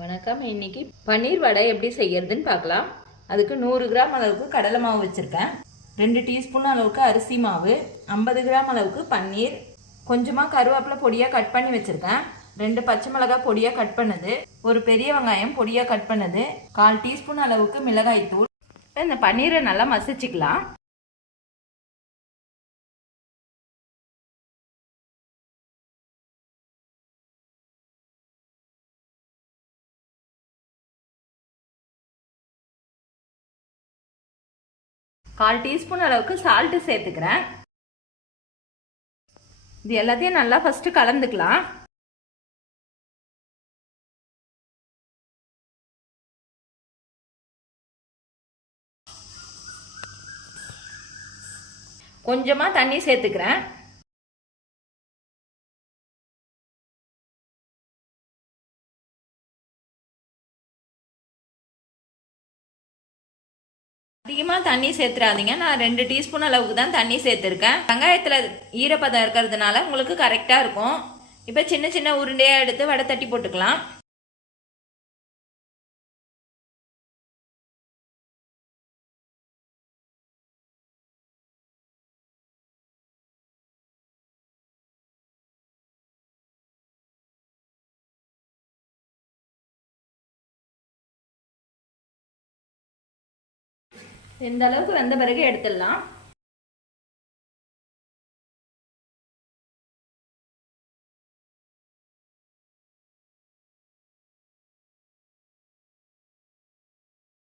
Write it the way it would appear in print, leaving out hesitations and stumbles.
வணக்கம். இன்னைக்கு பன்னீர் வடை எப்படி செய்யறதுன்னு பார்க்கலாம். அதுக்கு 100 கிராம் அளவுக்கு கடலை மாவு வச்சுருக்கேன். 2 டீஸ்பூன் அளவுக்கு அரிசி மாவு, 50 கிராம் அளவுக்கு பன்னீர், கொஞ்சமாக கருவேப்பிலை பொடியாக கட் பண்ணி வச்சுருக்கேன், 2 பச்சை மிளகாய் பொடியாக கட் பண்ணது, ஒரு பெரிய வெங்காயம் பொடியாக கட் பண்ணது, 1/4 டீஸ்பூன் அளவுக்கு மிளகாய் தூள். இந்த பன்னீரை நல்லா மசிச்சுக்கலாம். கால் டீஸ்பூன் அளவுக்கு சால்ட்டு சேர்த்துக்கிறேன். இது எல்லாத்தையும் நல்லா ஃபர்ஸ்ட் கலந்துக்கலாம். கொஞ்சமா தண்ணி சேர்த்துக்கிறேன். அதிகமாக தண்ணி சேர்த்துறாதீங்க. நான் 2 டீஸ்பூன் அளவுக்கு தான் தண்ணி சேர்த்துருக்கேன். வெங்காயத்தில் ஈரப்பதம் இருக்கிறதுனால உங்களுக்கு கரெக்டாக இருக்கும். இப்போ சின்ன சின்ன உருண்டையாக எடுத்து வடை தட்டி போட்டுக்கலாம். இந்த அளவுக்கு வந்த பிறகு எடுத்துடலாம்.